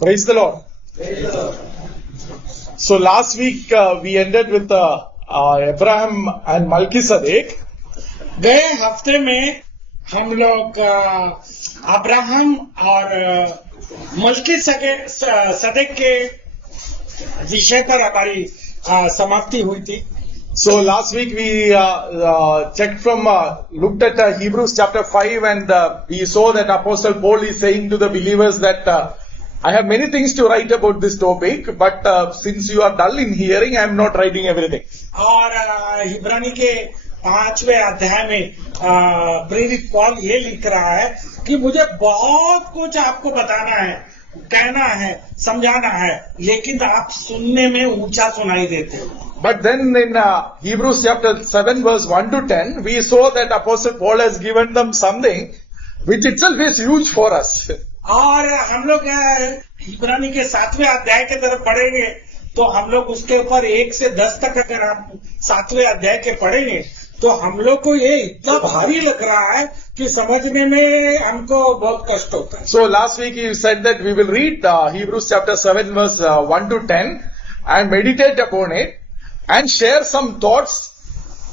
Praise the Lord. So last week we ended with Abraham and Melchizedek. गए हफ्ते में हम लोग अब्राहम और मल्की सदेक के विषय पर हमारी समाप्ति हुई थी. So last week we checked from, looked at Hebrews chapter 5 and we saw that Apostle Paul is saying to the believers that I have many things to write about this topic, but since you are dull in hearing, I am not writing everything. और इब्रानी के 5वें अध्याय में प्रेरित पौल ये लिख रहा है कि मुझे बहुत कुछ आपको बताना है, कहना है, समझाना है, लेकिन आप सुनने में ऊंचा सुनाई देते हो. But then in Hebrews chapter 7 verse 1 to 10, we saw that Apostle Paul has given them something which itself is huge for us. और हम लोग इब्रानी के 7वें अध्याय के तरफ पढ़ेंगे तो हम लोग उसके ऊपर 1 से 10 तक अगर हम 7वें अध्याय के पढ़ेंगे तो हम लोग को ये इतना भारी लग रहा है कि समझने में हमको बहुत कष्ट होता है. So last week you said that we will read Hebrews chapter 7 verse 1 to 10 and meditate upon it and share some thoughts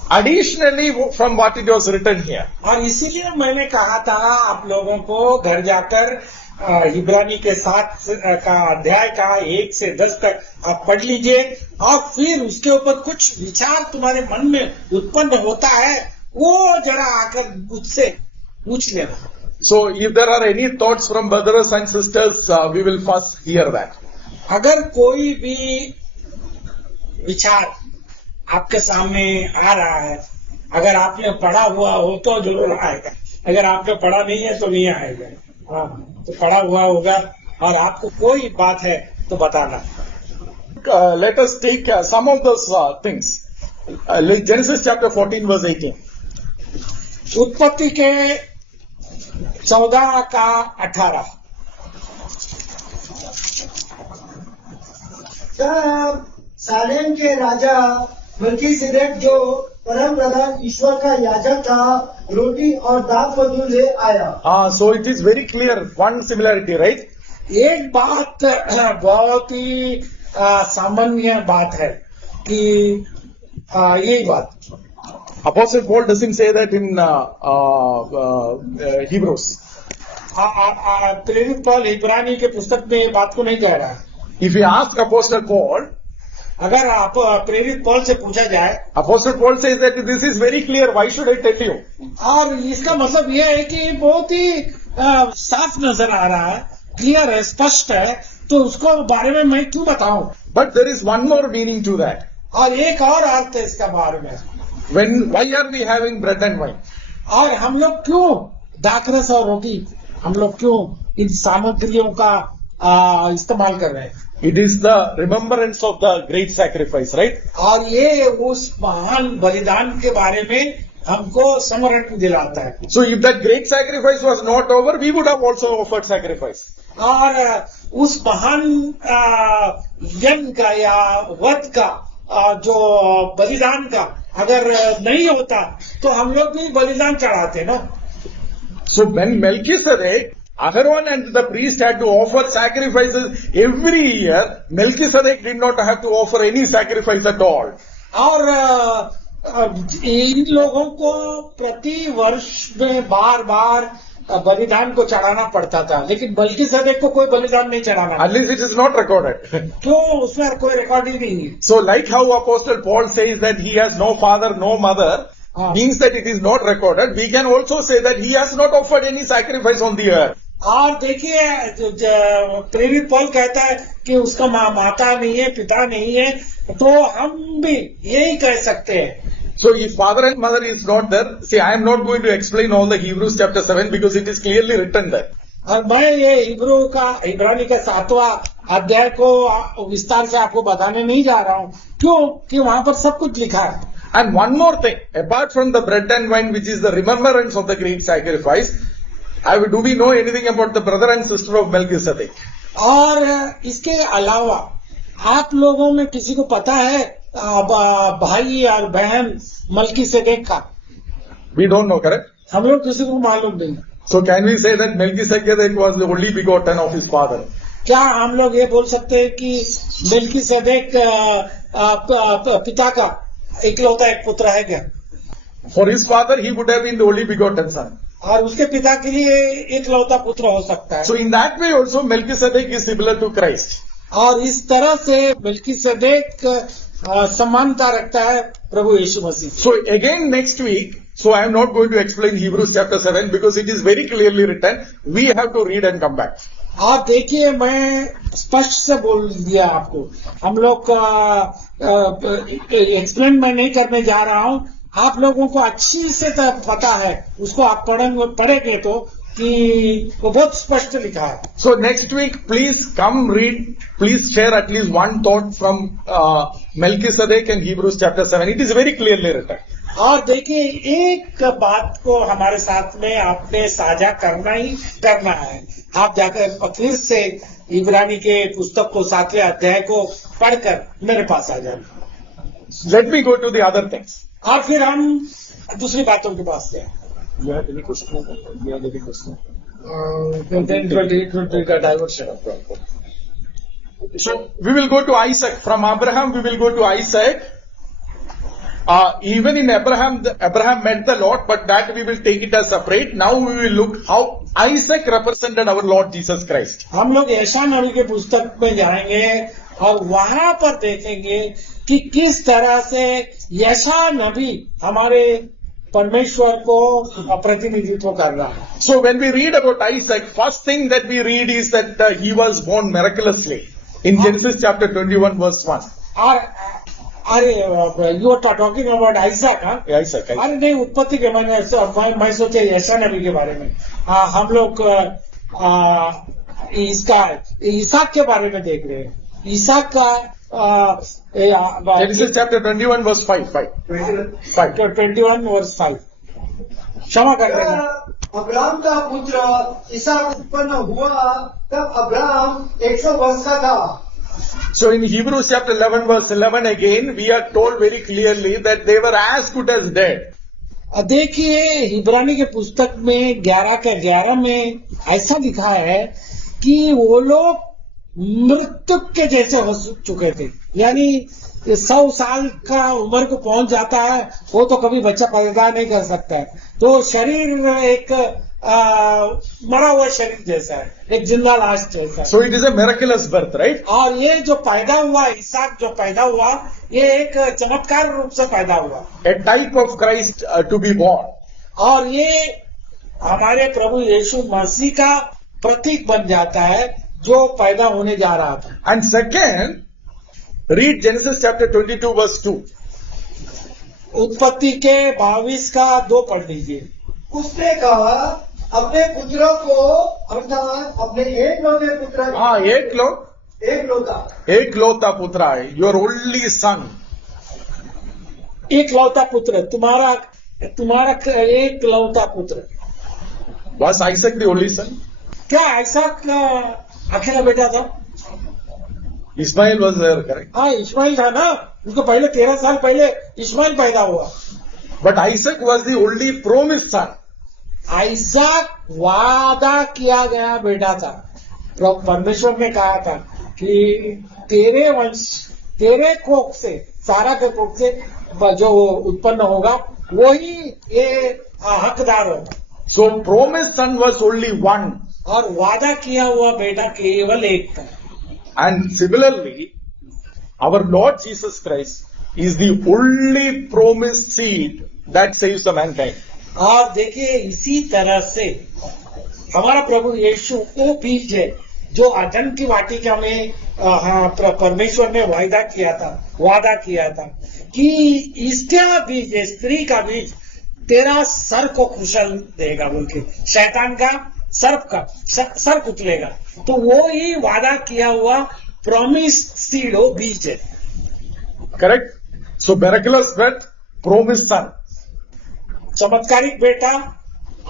additionally from what it was written here. और इसीलिए मैंने कहा था आप लोगों को घर जाकर इब्रानी के 7 का अध्याय का 1 से 10 तक आप पढ़ लीजिए और फिर उसके ऊपर कुछ विचार तुम्हारे मन में उत्पन्न होता है वो जरा आकर मुझसे पूछ लेना. So if there are any thoughts from brothers and sisters, we will first hear that. अगर कोई भी विचार आपके सामने आ रहा है, अगर आपने पढ़ा हुआ हो तो जरूर आएगा, अगर आपने पढ़ा नहीं है तो नहीं आएगा. हाँ, तो पढ़ा हुआ होगा और आपको कोई बात है तो बताना. Let us take some of those things. Genesis chapter 14 verse 18. उत्पत्ति के 14 का 18. सालेम के राजा मल्कीसेदेक जो परम प्रधान ईश्वर का याजक था रोटी और दाख मधु ले आया. So it is very clear one similarity, right? एक बात बहुत ही सामान्य बात है कि यही बात. Apostle Paul doesn't say that in Hebrews. प्रेरित पौल इब्रानी के पुस्तक में ये बात को नहीं कह रहा है. If you ask Apostle Paul, अगर आप प्रेरित पौल से पूछा जाए, Apostle Paul says that this is very clear. Why should I tell you? और इसका मतलब यह है कि बहुत ही साफ नजर आ रहा है, क्लियर है, स्पष्ट है, तो उसको बारे में मैं क्यों बताऊं. But there is one more meaning to that. और एक और अर्थ है इसका बारे में. Why are we having bread and wine? और हम लोग क्यों दाखरस और रोटी, हम लोग क्यों इन सामग्रियों का इस्तेमाल कर रहे हैं. It is the remembrance of the great sacrifice, right? और ये उस महान बलिदान के बारे में हमको स्मरण दिलाता है. So if that great sacrifice was not over, we would have also offered sacrifice. और उस महान यज्ञ का या वध का जो बलिदान का अगर नहीं होता तो हम लोग भी बलिदान चढ़ाते ना. So when Melchizedek, Aaron and the priest had to offer sacrifices every year, Melchizedek did not have to offer any sacrifice at all. और इन लोगों को प्रति वर्ष में बार बार बलिदान को चढ़ाना पड़ता था, लेकिन मल्कीसेदेक को कोई बलिदान नहीं चढ़ाना. At least it is not recorded. क्यों, उसमें कोई रिकॉर्ड ही नहीं है. So like how Apostle Paul says that he has no father, no mother, means that it is not recorded, we can also say that he has not offered any sacrifice on the earth. और देखिए प्रेरित पौल कहता है कि उसका माता नहीं है, पिता नहीं है, तो हम भी यही कह सकते हैं. So if father and mother is not there, see, I am not going to explain all the Hebrews chapter 7 because it is clearly written there. और मैं ये इब्रानी का 7वां अध्याय को विस्तार से आपको बताने नहीं जा रहा हूँ. क्यों कि वहां पर सब कुछ लिखा है. And one more thing, apart from the bread and wine, which is the remembrance of the great sacrifice, do we know anything about the brother and sister of Melchizedek? और इसके अलावा आप लोगों में किसी को पता है भाई और बहन मल्कीसेदेक का? We don't know, correct? हम लोग किसी को मालूम नहीं. So can we say that Melchizedek was the only begotten of his father? क्या हम लोग ये बोल सकते हैं कि मेल्कीसेदेक पिता का इकलौता एक पुत्र है क्या? For his father, he would have been the only begotten son. और उसके पिता के लिए इकलौता पुत्र हो सकता है. So in that way also, Melchizedek is similar to Christ. और इस तरह से मेल्कीसेदेक समानता रखता है प्रभु यीशु मसीह. So again next week, so I am not going to explain Hebrews chapter 7 because it is very clearly written. We have to read and come back. आप देखिए, मैं स्पष्ट से बोल दिया आपको. हम लोग एक्सप्लेन मैं नहीं करने जा रहा हूं. आप लोगों को अच्छी से पता है, उसको आप पढ़ेंगे तो कि वो बहुत स्पष्ट लिखा है. So next week, please come read. Please share at least one thought from Melchizedek and Hebrews chapter 7. It is very clearly written. और देखिए, एक बात को हमारे साथ में आपने साझा करना ही करना है. आप जाकर फिर से इब्रानी के पुस्तक को 7वें अध्याय को पढ़कर मेरे पास आ जाए. Let me go to the other things. और फिर हम दूसरी बातों के पास जाए. You have any question? You have any question? Then it will take a diversion. So we will go to Isaac. From Abraham, we will go to Isaac. Even in Abraham, Abraham met the Lord, but that we will take it as separate. Now we will look how Isaac represented our Lord Jesus Christ. हम लोग यशायाह नबी के पुस्तक में जाएंगे और वहां पर देखेंगे कि किस तरह से यशायाह नबी हमारे परमेश्वर को प्रतिनिधित्व कर रहा है. So when we read about Isaac, first thing that we read is that he was born miraculously in Genesis chapter 21 verse 1. और अरे you are talking about Isaac. Isaac. अरे नहीं, उत्पत्ति के मैं सोचे यशायाह नबी के बारे में. हम लोग ईसाक के बारे में देख रहे हैं. ईसाक का Genesis chapter 21 verse 5. 21 वर्स 5. क्षमा कर देना. अब्राहम का पुत्र इसहाक उत्पन्न हुआ तब अब्राहम 100 वर्ष का था. So in Hebrews chapter 11 verse 11 again, we are told very clearly that they were as good as dead. देखिए, इब्रानी के पुस्तक में 11 के 11 में ऐसा लिखा है कि वो लोग मृत्यु के जैसे हो चुके थे. यानी 100 साल का उम्र को पहुंच जाता है, वो तो कभी बच्चा पैदा नहीं कर सकता है. तो शरीर एक मरा हुआ शरीर जैसा है, एक जिंदा लाश जैसा है. So it is a miraculous birth, right? और ये जो पैदा हुआ, ईसाक जो पैदा हुआ, ये एक चमत्कार रूप से पैदा हुआ. A type of Christ to be born. और ये हमारे प्रभु यीशु मसीह का प्रतीक बन जाता है जो पैदा होने जा रहा था. And second, read Genesis chapter 22 verse 2. उत्पत्ति के 22 का 2 पढ़ लीजिए. उसने कहा, अपने पुत्रों को अर्थात अपने एकलौते पुत्र एकलौता पुत्र है, your only son. एकलौता पुत्र, तुम्हारा एकलौता पुत्र. Was Isaac the only son? क्या आइसाक अकेला बेटा था? Ishmael was there, correct? हाँ, इस्माइल था ना. उसको पहले 13 साल पहले इस्माइल पैदा हुआ. But Isaac was the only promised son. आइसाक वादा किया गया बेटा था. परमेश्वर ने कहा था कि तेरे वंश, तेरे कोख से, सारा के कोख से जो उत्पन्न होगा वही ये हकदार होगा. So promised son was only one. और वादा किया हुआ बेटा केवल एक था. And similarly, our Lord Jesus Christ is the only promised seed that saves the mankind. और देखिए, इसी तरह से हमारा प्रभु यीशु वो बीज है जो अदन की वाटिका में परमेश्वर ने वादा किया था कि इसका बीज, स्त्री का बीज तेरा सर को कुचल देगा बोल के, शैतान का सर कुचलेगा. तो वो ही वादा किया हुआ प्रॉमिस सीड हो बीज है. Correct? So miraculous birth, promised son. चमत्कारिक बेटा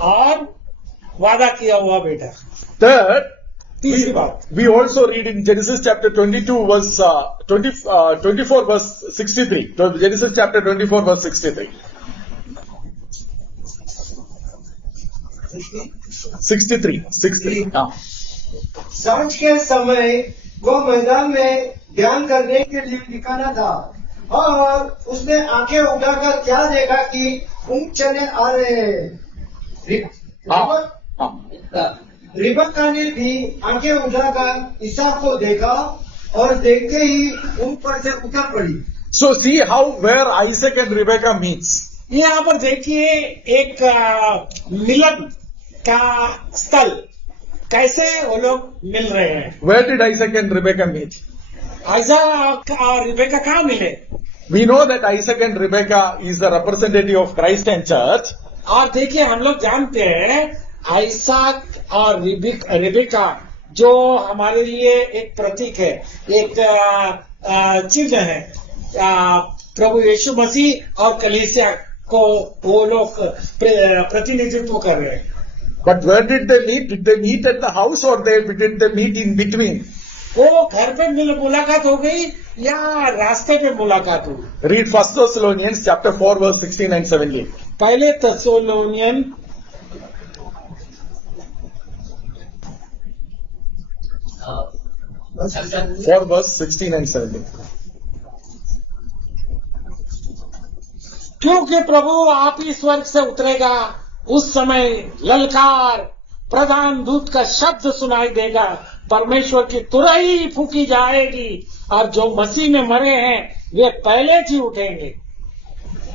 और वादा किया हुआ बेटा. Third, तीसरी बात, we also read in Genesis chapter 22 verse 24 verse 63. Genesis chapter 24 verse 63. 63. सांझ के समय वो मैदान में ध्यान करने के लिए निकाला था और उसने आंखें उठाकर क्या देखा कि ऊंट चले आ रहे हैं। रिबका ने भी आंखें उठाकर इसहाक को देखा और देखते ही ऊंट पर से उतर पड़ी। So see how where Isaac and Rebekah meets. यहाँ पर देखिए एक मिलन का स्थल, कैसे वो लोग मिल रहे हैं। Where did Isaac and Rebekah meet? आइज़ाक और रिबेका कहाँ मिले? We know that Isaac and Rebekah is the representative of Christ and church. और देखिए हम लोग जानते हैं आइज़ाक और रिबेका जो हमारे लिए एक प्रतीक है, एक चिन्ह है। प्रभु यीशु मसीह और कलीसिया को वो लोग प्रतिनिधित्व कर रहे हैं। But where did they meet? Did they meet at the house or did they meet in between? वो घर पे मुलाकात हो गई या रास्ते पे मुलाकात हुई? Read 1 Thessalonians chapter 4 verse 16 and 17. पहले थेसलोनियन 4 verse 16 and 17. क्योंकि प्रभु आप ही स्वर्ग से उतरेगा, उस समय ललकार, प्रधान दूत का शब्द सुनाई देगा, परमेश्वर की तुरही फूकी जाएगी और जो मसीह में मरे हैं वे पहले ही उठेंगे।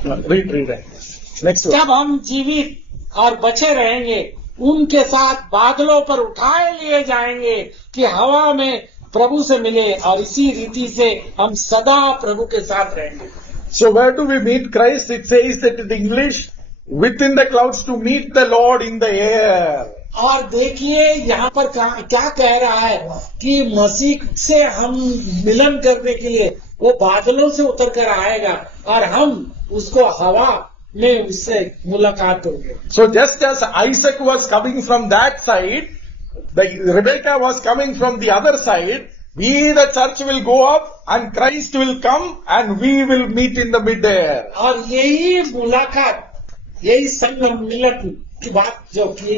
Read. Next one. जब हम जीवित और बचे रहेंगे उनके साथ बादलों पर उठाए लिए जाएंगे कि हवा में प्रभु से मिले और इसी रीति से हम सदा प्रभु के साथ रहेंगे। So where do we meet Christ? It says that in English, within the clouds to meet the Lord in the air. और देखिए यहाँ पर क्या कह रहा है कि मसीह से हम मिलन करने के लिए वो बादलों से उतर कर आएगा और हम उसको हवा में उससे मुलाकात होगी। So just as Isaac was coming from that side, Rebekah was coming from the other side, we the church will go up and Christ will come and we will meet in the mid-air. और यही मुलाकात, यही संगम मिलन की बात जो कि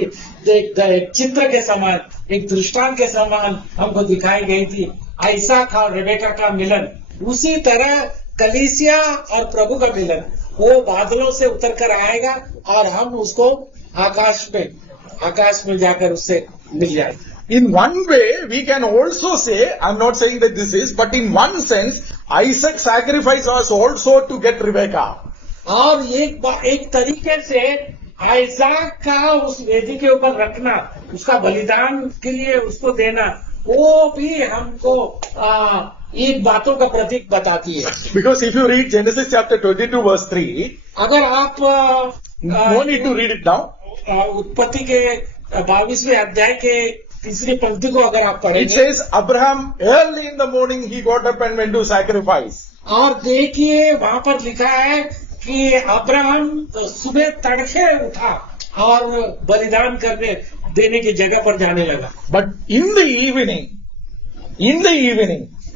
एक चित्र के समान, एक दृष्टांत के समान हमको दिखाई गई थी, आइज़ाक और रेबेका का मिलन, उसी तरह कलीसिया और प्रभु का मिलन वो बादलों से उतर कर आएगा और हम उसको आकाश में जाकर उससे मिल जाएंगे। In one way, we can also say, I'm not saying that this is, but in one sense, Isaac's sacrifice was also to get Rebekah. और एक तरीके से आइज़ाक का उस वेदी के ऊपर रखना, उसका बलिदान के लिए उसको देना, वो भी हमको एक बातों का प्रतीक बताती है। Because if you read Genesis chapter 22 verse 3, अगर आप no need to read it now. उत्पत्ति के 22वें अध्याय के तीसरी पंक्ति को अगर आप It पढ़ेंगे, says Abraham early in the morning he got up and went to sacrifice. और देखिए वहां पर लिखा है कि अब्राहम सुबह तड़के उठा और बलिदान करने देने की जगह पर जाने लगा। But in the evening,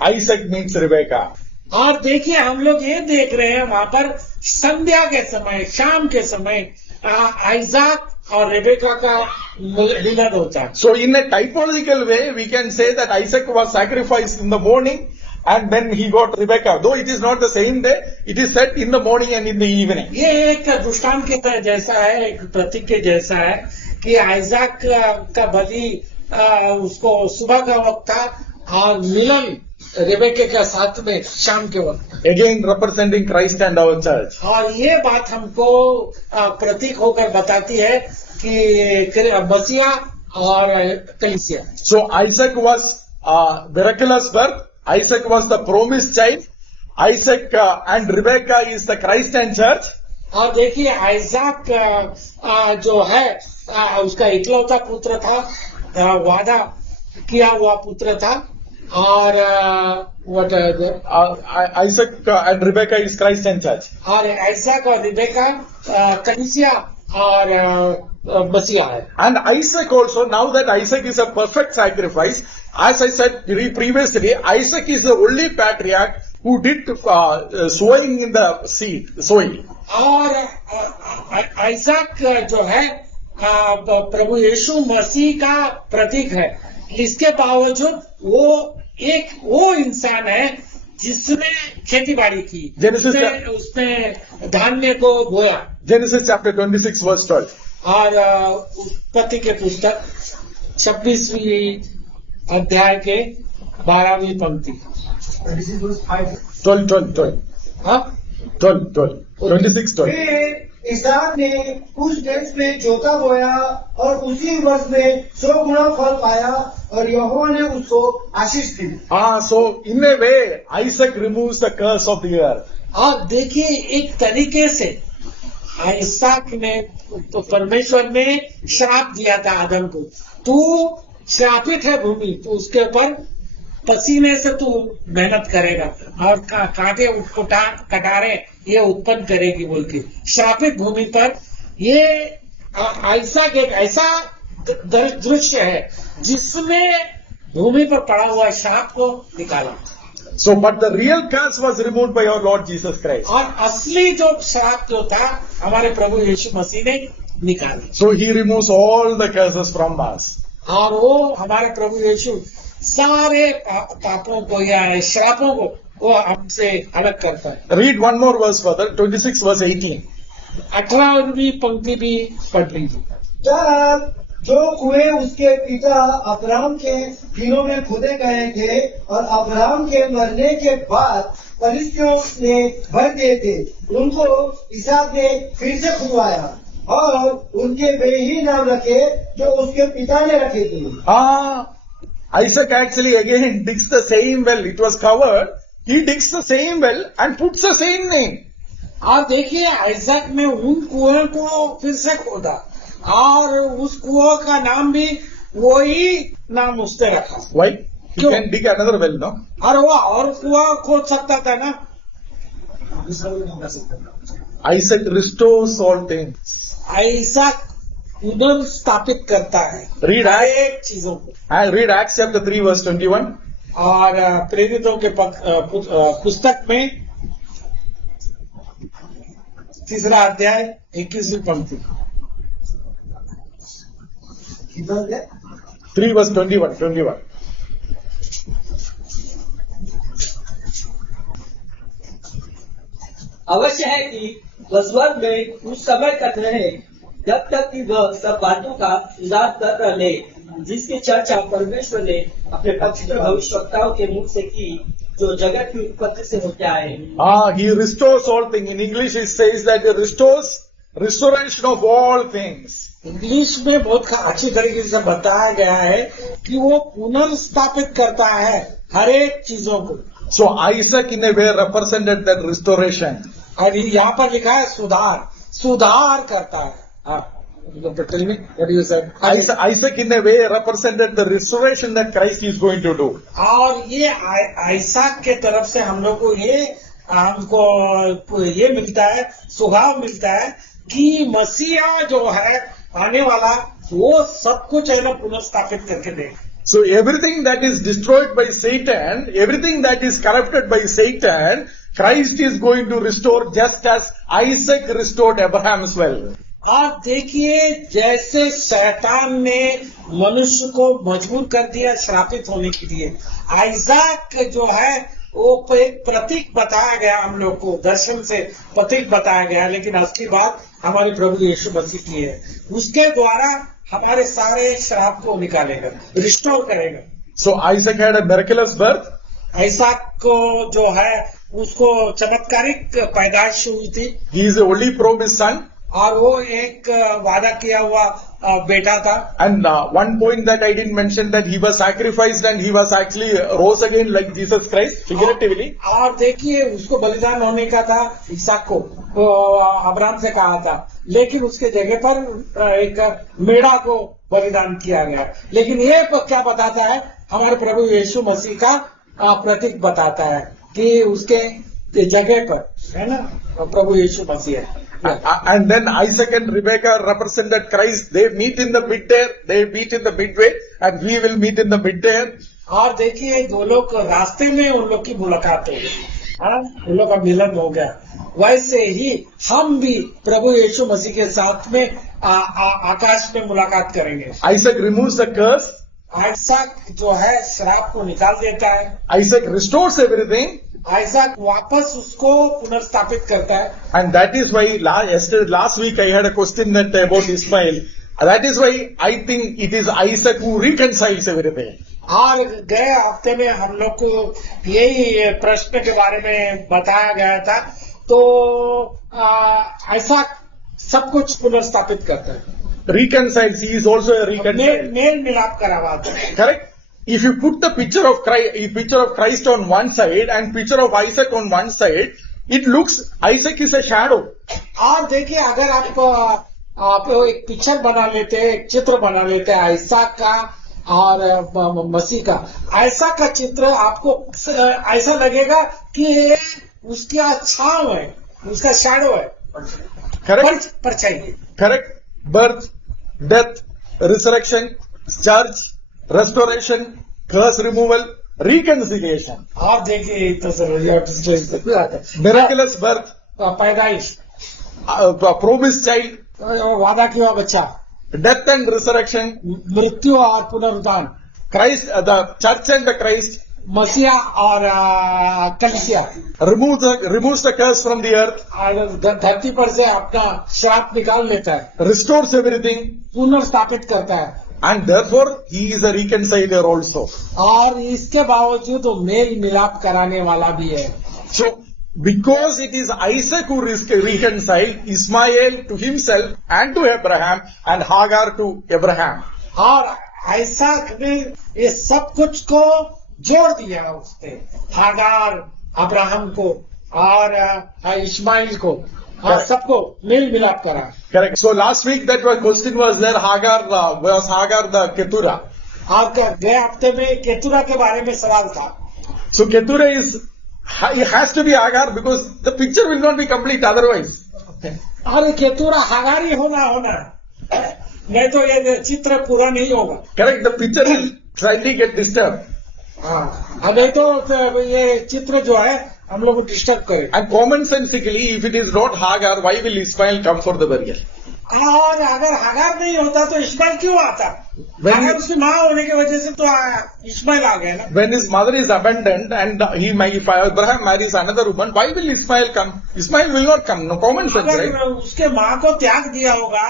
Isaac meets Rebekah. और देखिए हम लोग ये देख रहे हैं वहां पर संध्या के समय, शाम के समय आइज़ाक और रेबेका का मिलन होता है। So in a typological way, we can say that Isaac was sacrificed in the morning and then he got Rebekah. Though it is not the same day, it is set in the morning and in the evening. ये एक दृष्टांत के तरह जैसा है, एक प्रतीक के जैसा है कि आइज़ाक का बलि उसको सुबह का वक्त था और मिलन रेबेका के साथ में शाम के वक्त। Again representing Christ and our church. और ये बात हमको प्रतीक होकर बताती है कि मसीहा और कलीसिया। So Isaac was miraculous birth. Isaac was the promised child. Isaac and Rebekah is the Christ and church. और देखिए आइज़ाक जो है उसका इकलौता पुत्र था, वादा किया हुआ पुत्र था, और Isaac and Rebekah is Christ and church. और आइज़ाक और रिबेका कलीसिया और मसीहा है। And Isaac also, now that Isaac is a perfect sacrifice, as I said previously, Isaac is the only patriarch who did sowing in the seed, soil. और आइज़ाक जो है प्रभु यीशु मसीह का प्रतीक है, इसके बावजूद वो इंसान है जिसने खेती बाड़ी की, Genesis उसने धान्य को बोया। Genesis chapter 26 verse 12. और उत्पत्ति के पुस्तक 26वीं अध्याय के 12वीं पंक्ति। 12. हाँ 12. 26, 12. फिर इसहाक ने उस देश में जोता बोया और उसी वर्ष में 100 गुना फल पाया और यहोवा ने उसको आशीष दी। So in a way, Isaac removes the curse of the earth. और देखिए एक तरीके से इसहाक ने तो परमेश्वर ने श्राप दिया था आदम को, तू श्रापित है भूमि, तू उसके ऊपर पसीने से तू मेहनत करेगा और कांटे कटारे ये उत्पन्न करेगी बोल के श्रापित भूमि पर ये इसहाक एक ऐसा दृश्य है जिसने भूमि पर पड़ा हुआ श्राप को निकाला। So, but the real curse was removed by our Lord Jesus Christ. और असली जो श्राप जो था हमारे प्रभु यीशु मसीह ने निकाला। So he removes all the curses from us. और वो हमारे प्रभु यीशु सारे पापों को या श्रापों को वो हमसे अलग करता है। Read one more verse further, 26 verse 18. 18वीं पंक्ति भी पढ़ लीजिए। तब जो कुएं उसके पिता अब्राहम के दिनों में खोदे गए थे और अब्राहम के मरने के बाद फलिस्तियों ने भर दिए थे, उनको इसहाक ने फिर से खुदवाया और उनके वे ही नाम रखे जो उसके पिता ने रखे थे। Isaac actually again digs the same well. It was covered. He digs the same well and puts the same name. और देखिए आइजक ने उन कुएं को फिर से खोदा और उस कुएं का नाम भी वही नाम उसने रखा। Why? He क्यों? can dig another well, no? और वो और कुआं खोद सकता था ना। Isaac restores all things. Isaac पुनर्स्थापित करता है Read एक चीजों को। And read Acts chapter 3 verse 21. और प्रेरितों के पुस्तक में 3 अध्याय 21वीं पंक्ति। 3 verse 21. अवश्य है कि वह स्वर्ग में उस समय तक रहे जब तक कि वह सब बातों का इंतजार कर ले जिसकी चर्चा परमेश्वर ने अपने पवित्र भविष्यवक्ताओं के मुख से की, जो जगत की उत्पत्ति से होते आए। He restores all things. In English it says that he restores restoration of all things. English में बहुत अच्छी तरीके से बताया गया है कि वो पुनर्स्थापित करता है हर एक चीजों को। So Isaac in a way represented that restoration. और यहाँ पर लिखा है सुधार करता है। Isaac in a way represented the restoration that Christ is going to do. और ये आइसाक के तरफ से हम लोग को हमको ये मिलता है, सुभाव मिलता है कि मसीहा जो है आने वाला वो सब कुछ है ना पुनर्स्थापित करके दे। So everything that is destroyed by Satan, everything that is corrupted by Satan, Christ is going to restore just as Isaac restored Abraham's well. आप देखिए जैसे शैतान ने मनुष्य को मजबूर कर दिया श्रापित होने के लिए, आइजाक जो है वो एक प्रतीक बताया गया हम लोग को, दर्शन से प्रतीक बताया गया, लेकिन असली बात हमारे प्रभु यीशु मसीह की है। उसके द्वारा हमारे सारे श्राप को निकालेगा, रिस्टोर करेगा। So Isaac had a miraculous birth. आइजाक को जो है उसको चमत्कारिक पैदाइश हुई थी। He is the only promised son. और वो एक वादा किया हुआ बेटा था। And one point that I didn't mention, that he was sacrificed and he was actually rose again like Jesus Christ, figuratively. और देखिए उसको बलिदान होने का था, इसहाक को अब्राहम से कहा था, लेकिन उसके जगह पर एक मेढ़ा को बलिदान किया गया। लेकिन ये क्या बताता है, हमारे प्रभु यीशु मसीह का प्रतीक बताता है कि उसके जगह पर है ना प्रभु यीशु मसीह है। And then Isaac and Rebekah represented Christ. They meet in the midday, they meet in the midway, and we will meet in the midday. और देखिए दो लोग रास्ते में उन लोग की मुलाकात हो गई, उन लोग का मिलन हो गया। वैसे ही हम भी प्रभु यीशु मसीह के साथ में आकाश में मुलाकात करेंगे। Isaac removes the curse. आइसक जो है श्राप को निकाल देता है, Isaac restores everything, आइसक वापस उसको पुनर्स्थापित करता है। and that is why last week I had a question that about Ishmael. That is why I think it is Isaac who reconciles everything. और गए हफ्ते में हम लोग को यही प्रश्न के बारे में बताया गया था। तो ऐसा सब कुछ पुनर्स्थापित करता है, Reconciles, he is also a reconciler. मेल मिलाप करवाता है। Correct? If you put the picture of Christ on one side and picture of Isaac on one side, it looks Isaac is a shadow. और देखिए, अगर आप एक पिक्चर बना लेते हैं, एक चित्र बना लेते हैं आइसक का और मसीह का, आइसक का चित्र आपको ऐसा लगेगा कि ये उसका छांव है, उसका शैडो है, Correct? परछाई। Correct? Birth, death, resurrection, church, restoration, curse removal, reconciliation. और देखिए तो सर Miraculous birth, पैदाइश, promised child, वादा किया बच्चा, death and resurrection, मृत्यु और पुनरुत्थान, Christ, the church and the Christ, मसीहा और कलीसिया, removes the curse from the earth, और धरती पर से अपना श्राप निकाल लेता है, restores everything, पुनर्स्थापित करता है, and therefore he is a reconciler also. और इसके बावजूद वो मेल मिलाप कराने वाला भी है। So, because it is Isaac who reconciled Ishmael to himself and to Abraham and Hagar to Abraham. और आइसक ने ये सब कुछ को जोड़ दिया, उसने हागार अब्राहम को और इस्माइल को और सबको मेल मिलाप करा। Correct. So last week that was question was there, was Hagar the Keturah. और गए हफ्ते में केतुरा के बारे में सवाल था। So Keturah it has to be Hagar because the picture will not be complete otherwise. अरे केतुरा हागार ही होना नहीं तो ये चित्र पूरा नहीं होगा। Correct. The picture will slightly get disturbed. हाँ, नहीं तो ये चित्र जो है हम लोग को डिस्टर्ब करे। And commonsensically, if it is not Hagar, why will Ishmael come for the burial? और अगर हागार नहीं होता तो इस्माइल क्यों आता? अगर उसकी माँ होने की वजह से तो इस्माइल आ गया ना। When his mother is abandoned and if Abraham marries another woman, why will Ishmael come? Ishmael will not come. No common sense, right? अगर उसके माँ को त्याग दिया होगा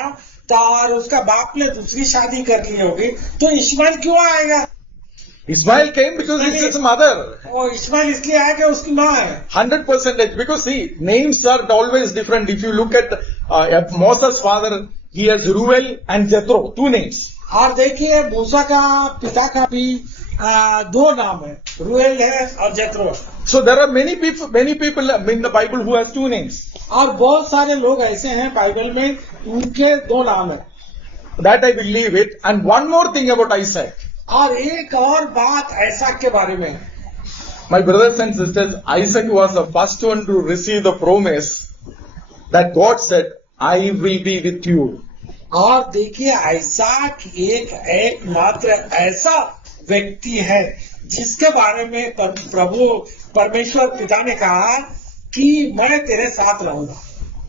तो और उसका बाप ने दूसरी शादी कर ली होगी तो इस्माइल क्यों आएगा? Ismail came because it's his mother. और इस्माइल इसलिए आया कि उसकी माँ है। 100%. Because see, names are always different. If you look at Moses' father, he has Reuel and Jethro, 2 names. और देखिए मूसा का पिता का भी 2 नाम है, रूएल है और जेथरो। So there are many people in the Bible who has 2 names. और बहुत सारे लोग ऐसे हैं बाइबल में उनके 2 नाम है। That I believe it. And one more thing about Isaac. और एक और बात आइसक के बारे में, My brothers and sisters, Isaac was the first one to receive the promise that God said, I will be with you. और देखिए आइसक एक मात्र ऐसा व्यक्ति है जिसके बारे में प्रभु परमेश्वर पिता ने कहा कि मैं तेरे साथ रहूंगा।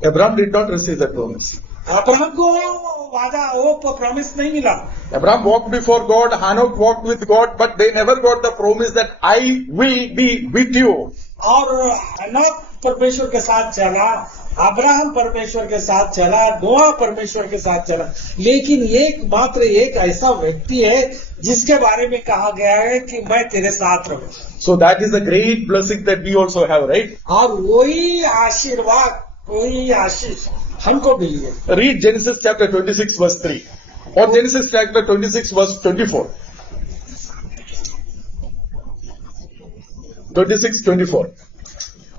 Abraham did not receive that promise. Abraham को वो प्रॉमिस नहीं मिला। Abraham walked before God, Hanok walked with God, but they never got the promise that I will be with you. और हनोक परमेश्वर के साथ चला, अब्राहम परमेश्वर के साथ चला, नोआ परमेश्वर के साथ चला, लेकिन एक ऐसा व्यक्ति है जिसके बारे में कहा गया है कि मैं तेरे साथ रहूंगा। So that is a great blessing that we also have, right? और वही आशीर्वाद, वही आशीष हमको मिली है। Read Genesis chapter 26 verse 3 or Genesis chapter 26 verse 24. 26:24.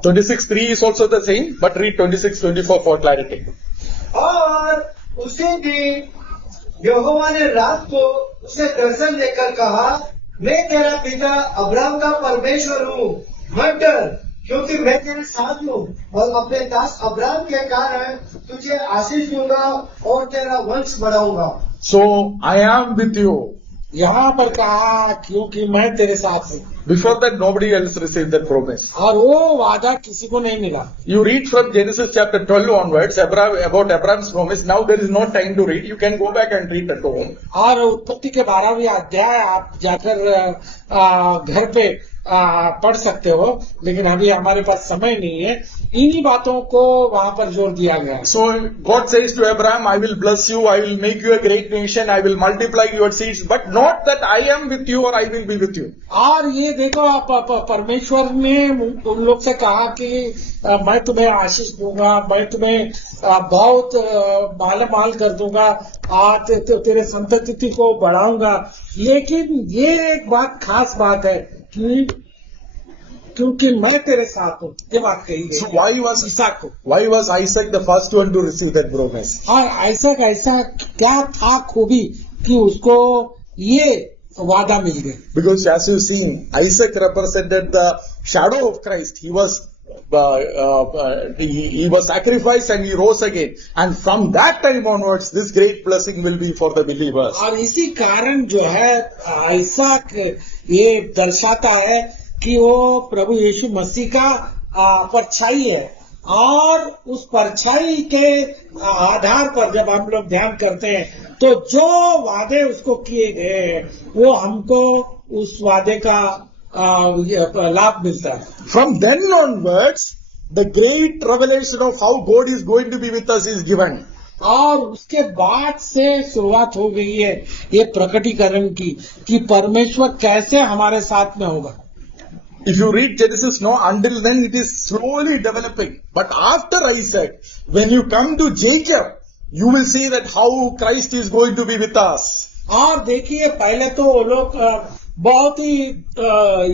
26:3 is also the same, but read 26:24 for clarity. और उसी दिन यहोवा ने रात को उसे दर्शन देकर कहा, मैं तेरा पिता अब्राहम का परमेश्वर हूँ, मत डर, क्योंकि मैं तेरे साथ हूँ और अपने दास अब्राहम के कारण तुझे आशीष दूंगा और तेरा वंश बढ़ाऊंगा। So I am with you. यहाँ पर कहा क्योंकि मैं तेरे साथ हूँ, Before that, nobody else received that promise. और वो वादा किसी को नहीं मिला. You read from Genesis chapter 12 onwards about Abraham's promise. Now there is no time to read. You can go back and read at home. और उत्पत्ति के 12वें अध्याय आप जाकर घर पे पढ़ सकते हो, लेकिन अभी हमारे पास समय नहीं है. इन्हीं बातों को वहाँ पर जोर दिया गया. So God says to Abraham, I will bless you, I will make you a great nation, I will multiply your seeds, but not that I am with you or I will be with you. और ये देखो, आप परमेश्वर ने उन लोग से कहा कि मैं तुम्हें आशीष दूंगा, मैं तुम्हें बहुत मालामाल कर दूंगा, तेरे संतति को बढ़ाऊंगा. लेकिन ये एक बात खास बात है कि क्योंकि मैं तेरे साथ हूँ, ये बात कही गई. So why was Isaac the first one to receive that promise? और ऐसा क्या था खूबी कि उसको ये वादा मिल गया. Because as you see, Isaac represented the shadow of Christ. He was sacrificed and he rose again. And from that time onwards, this great blessing will be for the believers. और इसी कारण जो है आइसक ये दर्शाता है कि वो प्रभु यीशु मसीह का परछाई है, और उस परछाई के आधार पर जब हम लोग ध्यान करते हैं तो जो वादे उसको किए गए हैं वो हमको उस वादे का लाभ मिलता है. From then onwards, the great revelation of how God is going to be with us is given. और उसके बाद से शुरुआत हो गई है ये प्रकटीकरण की कि परमेश्वर कैसे हमारे साथ में होगा. If you read Genesis, no, until then it is slowly developing. But after Isaac, when you come to Jacob, you will see that how Christ is going to be with us. और देखिए, पहले तो वो लोग बहुत ही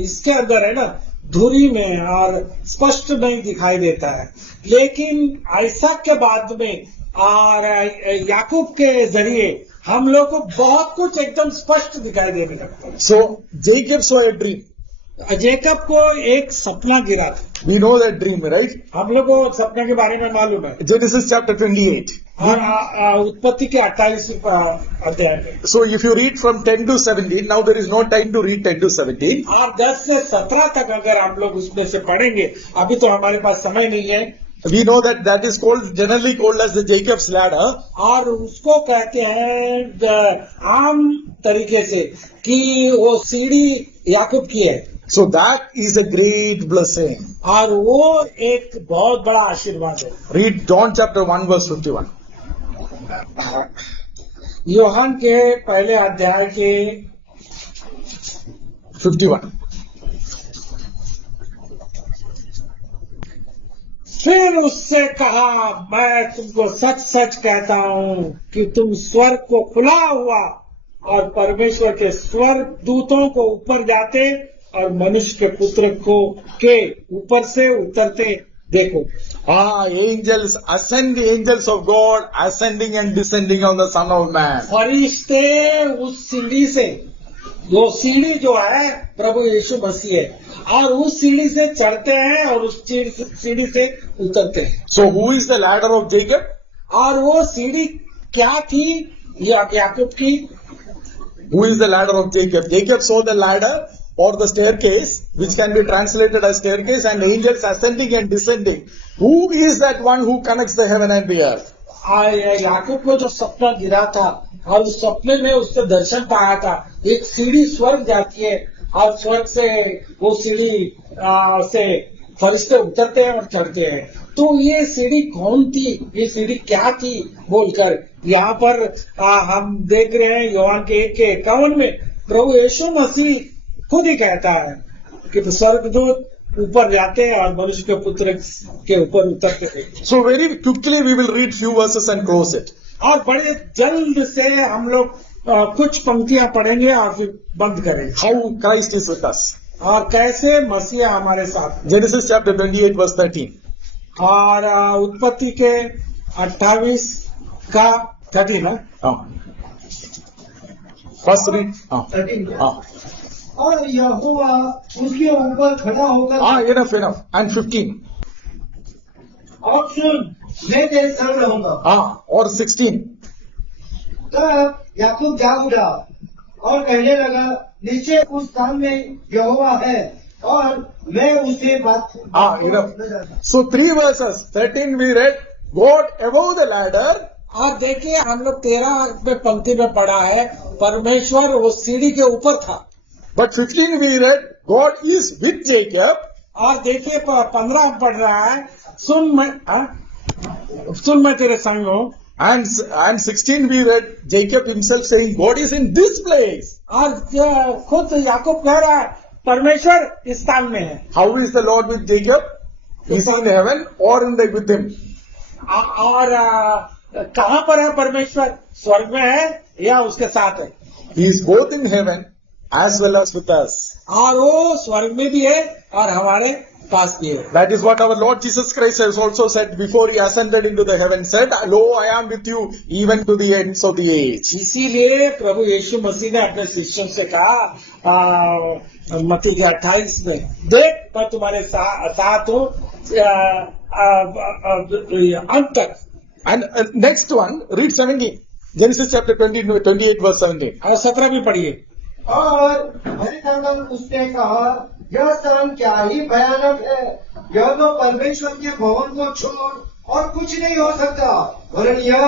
इसके अंदर है ना, धुरी में और स्पष्ट नहीं दिखाई देता है, लेकिन आइसक के बाद में और याकूब के जरिए हम लोग को बहुत कुछ एकदम स्पष्ट दिखाई देने लगता है. So Jacob saw a dream. Jacob को एक सपना गिरा था. We know that dream, right? हम लोग को सपने के बारे में मालूम है. Genesis chapter 28. और उत्पत्ति के 28 अध्याय में. So if you read from 10 to 17, now there is no time to read 10 to 17. और 10 से 17 तक अगर हम लोग उसमें से पढ़ेंगे, अभी तो हमारे पास समय नहीं है. We know that is generally called as the Jacob's ladder. और उसको कहते हैं आम तरीके से कि वो सीढ़ी याकूब की है. So that is a great blessing. और वो एक बहुत बड़ा आशीर्वाद है. Read John chapter 1 verse 51. यूहन्ना के पहले अध्याय के 51. फिर उससे कहा, मैं तुमको सच सच कहता हूँ कि तुम स्वर्ग को खुला हुआ और परमेश्वर के स्वर्ग दूतों को ऊपर जाते और मनुष्य के पुत्र को के ऊपर से उतरते देखो. Angels of God ascending and descending on the Son of Man. फरिश्ते उस सीढ़ी से, वो सीढ़ी जो है प्रभु यीशु मसीह है, और उस सीढ़ी से चढ़ते हैं और उस सीढ़ी से उतरते हैं. So who is the ladder of Jacob? और वो सीढ़ी क्या थी याकूब की? Who is the ladder of Jacob? Jacob saw the ladder or the staircase, which can be translated as staircase, and angels ascending and descending. Who is that one who connects the heaven and the earth? याकूब को जो सपना गिरा था और उस सपने में उसने दर्शन पाया था, एक सीढ़ी स्वर्ग जाती है और स्वर्ग से वो सीढ़ी से फरिश्ते उतरते हैं और चढ़ते हैं. तो ये सीढ़ी कौन थी, ये सीढ़ी क्या थी बोलकर यहाँ पर हम देख रहे हैं यूहन्ना के 1:51 में प्रभु यीशु मसीह खुद ही कहता है कि स्वर्गदूत ऊपर जाते हैं और मनुष्य के पुत्र के ऊपर उतरते हैं. So very quickly we will read few verses and close it. और बड़े जल्द से हम लोग कुछ पंक्तियां पढ़ेंगे और फिर बंद करेंगे. How Christ is with us. और कैसे मसीहा हमारे साथ. Genesis chapter 28 verse 13. और उत्पत्ति के 28 का 13 है. First read. 13. और यहोवा उसके ऊपर खड़ा होकर enough. And 15. अब सुन, मैं तेरे संग रहूंगा. और 16. तब याकूब जाग उठा और कहने लगा, नीचे उस स्थान में यहोवा है और मैं उससे बात enough. So 3 verses, 13 we read, God above the ladder, और देखिए हम लोग 13 में पंक्ति में पढ़ा है, परमेश्वर वो सीढ़ी के ऊपर था। but 15 we read, God is with Jacob, और देखिए 15 पढ़ रहा है, सुन मैं तेरे संग हूँ। and 16 we read, Jacob himself saying, God is in this place. और खुद याकूब कह रहा है, परमेश्वर इस स्थान में है। How is the Lord with Jacob? Is he in heaven or with him? और कहाँ पर है परमेश्वर? स्वर्ग में है या उसके साथ है? He is both in heaven as well as with us. और वो स्वर्ग में भी है और हमारे पास भी है। That is what our Lord Jesus Christ has also said before he ascended into the heaven, said, Lo, I am with you even to the ends of the age. इसीलिए प्रभु यीशु मसीह ने अपने शिष्यों से कहा मत्ती 28 में, देख मैं तुम्हारे साथ हूँ अंत तक। And next one, read 17. Genesis chapter 28 verse 17. और 17 भी पढ़िए। और हरितंगल उसने कहा, यह स्थान क्या ही भयानक है, यह तो परमेश्वर के भवन को छोड़ और कुछ नहीं हो सकता, वरन यह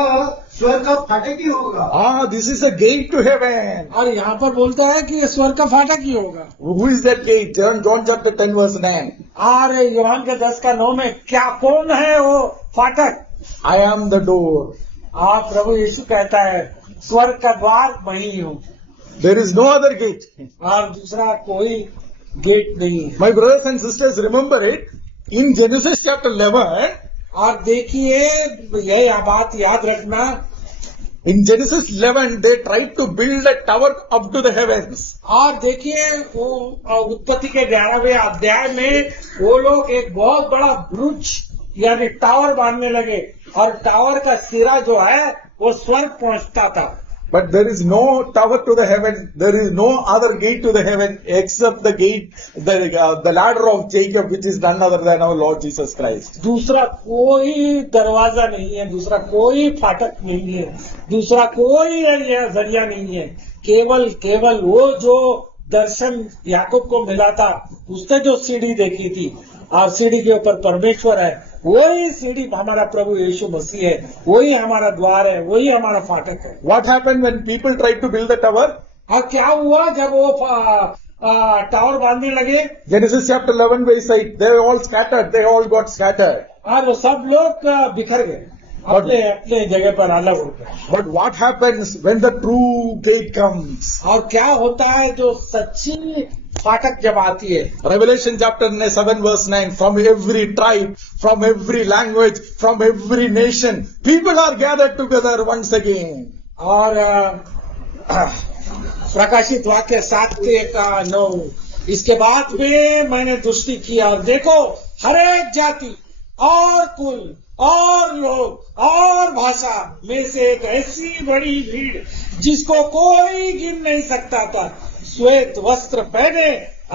स्वर्ग का फाटक ही होगा। This is the gate to heaven. और यहाँ पर बोलता है कि ये स्वर्ग का फाटक ही होगा। Who is that gate? John chapter 10 verse 9. और यूहन्ना के 10:9 में क्या कौन है वो फाटक? I am the door. प्रभु यीशु कहता है, स्वर्ग का द्वार मैं ही हूँ There is no other gate. और दूसरा कोई गेट नहीं है। My brothers and sisters, remember it. In Genesis chapter 11, और देखिए यह बात याद रखना, in Genesis 11, they tried to build a tower up to the heavens. और देखिए वो उत्पत्ति के 11वें अध्याय में वो लोग एक बहुत बड़ा ब्रुज यानी टावर बांधने लगे और टावर का सिरा जो है वो स्वर्ग पहुंचता था। But there is no tower to the heaven. There is no other gate to the heaven except the gate, the ladder of Jacob, which is none other than our Lord Jesus Christ. दूसरा कोई दरवाजा नहीं है, दूसरा कोई फाटक नहीं है, दूसरा कोई जरिया नहीं है, केवल वो जो दर्शन याकूब को मिला था, उसने जो सीढ़ी देखी थी और सीढ़ी के ऊपर परमेश्वर है, वही सीढ़ी हमारा प्रभु यीशु मसीह है, वही हमारा द्वार है, वही हमारा फाटक है। What happened when people tried to build the tower? और क्या हुआ जब वो टावर बांधने लगे? Genesis chapter 11 verse 8, they all scattered, they all got scattered. और वो सब लोग बिखर गए, अपने अपने जगह पर अलग हो गए। But what happens when the true gate comes? और क्या होता है जो सच्ची फाटक जब आती है? Revelation chapter 7 verse 9, from every tribe, from every language, from every nation, people are gathered together once again. और प्रकाशित वाक्य 7:9, इसके बाद में मैंने दृष्टि की और देखो हर एक जाति और कुल और लोग और भाषा में से एक ऐसी बड़ी भीड़ जिसको कोई गिन नहीं सकता था, श्वेत वस्त्र पहने,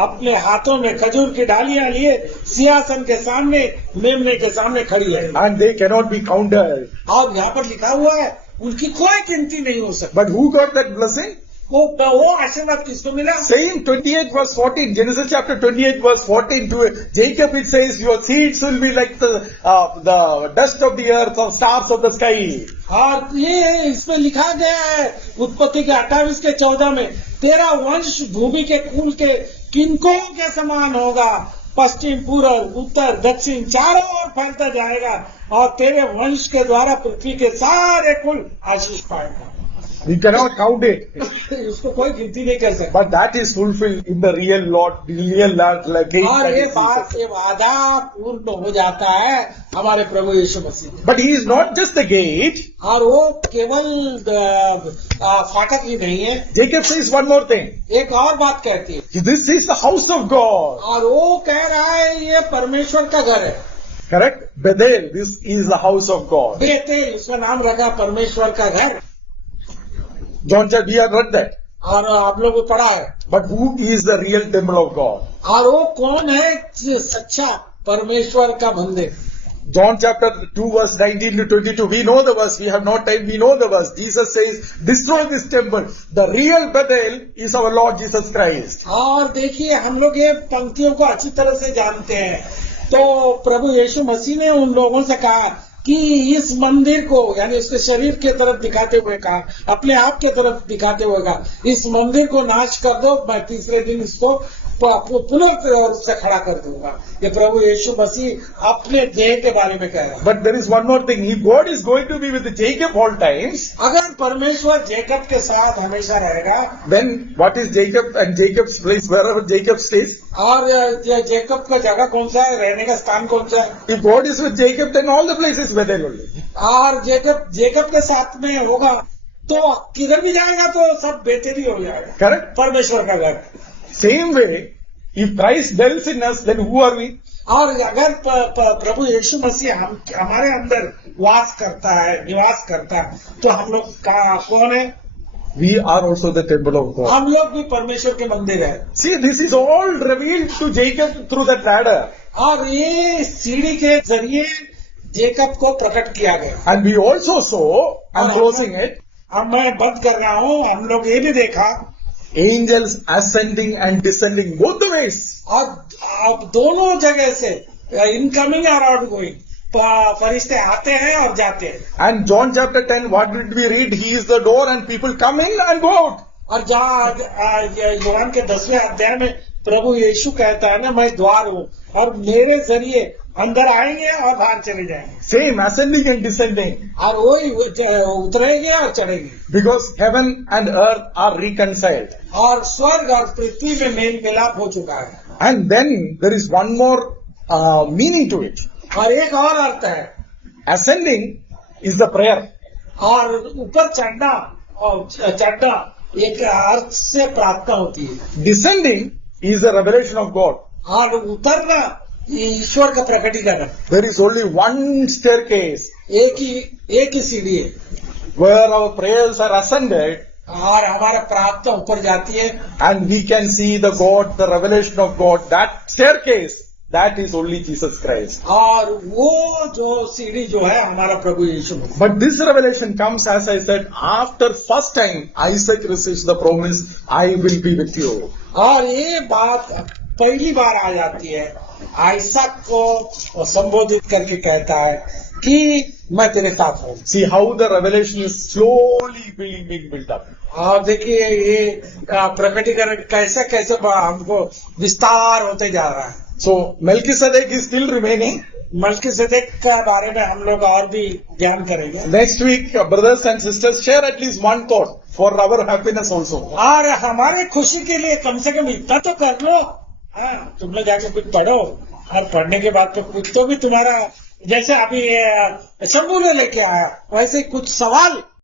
अपने हाथों में खजूर की डालियां लिए, सिंहासन के सामने मेमने के सामने खड़ी है। And they cannot be counted. और यहाँ पर लिखा हुआ है उनकी कोई गिनती नहीं हो सकती। But who got that blessing? वो आशीर्वाद किसको मिला? Saying 28 verse 14, Genesis chapter 28 verse 14 to Jacob, it says, your seeds will be like the dust of the earth or stars of the sky. और ये इसमें लिखा गया है उत्पत्ति के 28:14 में, तेरा वंश भूमि के कुल के किनकों के समान होगा, पश्चिम पूर्व उत्तर दक्षिण चारों ओर फैलता जाएगा और तेरे वंश के द्वारा पृथ्वी के सारे कुल आशीष पाएगा। We cannot count it. उसको कोई गिनती नहीं कर सकता। But that is fulfilled in the real Lord, real gate. और ये बात ये वादा पूर्ण हो जाता है हमारे प्रभु यीशु मसीह। But he is not just the gate. और वो केवल फाटक ही नहीं है। Jacob says one more thing. एक और बात कहती है, This is the house of God. और वो कह रहा है ये परमेश्वर का घर है। Correct? Bethel, this is the house of God. Bethel, उसका नाम रखा परमेश्वर का घर। John chapter, we have read that. और आप लोग को पढ़ा है। But who is the real temple of God? और वो कौन है सच्चा परमेश्वर का मंदिर? John chapter 2 verse 19 to 22. We know the verse. We have not time. We know the verse. Jesus says, destroy this temple. The real Bethel is our Lord Jesus Christ. और देखिए हम लोग ये पंक्तियों को अच्छी तरह से जानते हैं। तो प्रभु यीशु मसीह ने उन लोगों से कहा कि इस मंदिर को, यानी उसके शरीर के तरफ दिखाते हुए कहा, अपने आप के तरफ दिखाते हुए कहा, इस मंदिर को नाश कर दो, मैं तीसरे दिन इसको पुनः रूप से खड़ा कर दूंगा। ये प्रभु यीशु मसीह अपने देह के बारे में कह रहा है। But there is one more thing. If God is going to be with Jacob all times, अगर परमेश्वर जेकब के साथ हमेशा रहेगा, then what is Jacob and Jacob's place, wherever Jacob stays? और ये जेकब का जगह कौन सा है, रहने का स्थान कौन सा है? If God is with Jacob, then all the places Bethel only. और जेकब के साथ में होगा तो किधर भी जाएगा तो सब बेहतर ही हो जाएगा। Correct? परमेश्वर का घर। Same way, if Christ dwells in us, then who are we? और अगर प्रभु यीशु मसीह हमारे अंदर वास करता है, निवास करता है, तो हम लोग कौन है? We are also the temple of God. हम लोग भी परमेश्वर के मंदिर है। See, this is all revealed to Jacob through that ladder. और ये सीढ़ी के जरिए जेकब को प्रकट किया गया। And we also saw, I'm closing it, अब मैं बंद कर रहा हूँ, हम लोग ये भी देखा angels ascending and descending both the ways. और अब दोनों जगह से इनकमिंग और आउटगोइंग फरिश्ते आते हैं और जाते हैं। And John chapter 10, what did we read? He is the door and people come in and go out. और जहाँ यूहन्ना के 10वें अध्याय में प्रभु यीशु कहता है ना, मैं द्वार हूँ और मेरे जरिए अंदर आएंगे और बाहर चले जाएंगे। Same, ascending and descending. और वही उतरेंगे और चढ़ेंगे। Because heaven and earth are reconciled. और स्वर्ग और पृथ्वी में मेल मिलाप हो चुका है। And then there is one more meaning to it. और एक और अर्थ है, Ascending is the prayer. और ऊपर चढ़ना एक अर्थ से प्रार्थना होती है। Descending is the revelation of God. और उतरना ईश्वर का प्रकटीकरण। There is only one staircase एक ही सीढ़ी है where our prayers are ascended और हमारा प्रार्थना ऊपर जाती है and we can see the God, the revelation of God. That staircase, that is only Jesus Christ. और वो जो सीढ़ी जो है हमारा प्रभु यीशु मसीह। But this revelation comes, as I said, after first time Isaac receives the promise, I will be with you. और ये बात पहली बार आ जाती है, आइसक को संबोधित करके कहता है कि मैं तेरे साथ हूँ। See how the revelation is slowly being built up. और देखिए ये प्रकटीकरण कैसे कैसे हमको विस्तार होते जा रहा है। So Melchizedek is still remaining. Melchizedek के बारे में हम लोग और भी ज्ञान करेंगे। Next week, brothers and sisters, share at least one thought for our happiness also. और हमारे खुशी के लिए कम से कम इतना तो कर लो। हाँ, तुम लोग जाके कुछ पढ़ो और पढ़ने के बाद तो कुछ तो भी तुम्हारा, जैसे अभी शंभू ने लेके आया वैसे कुछ सवाल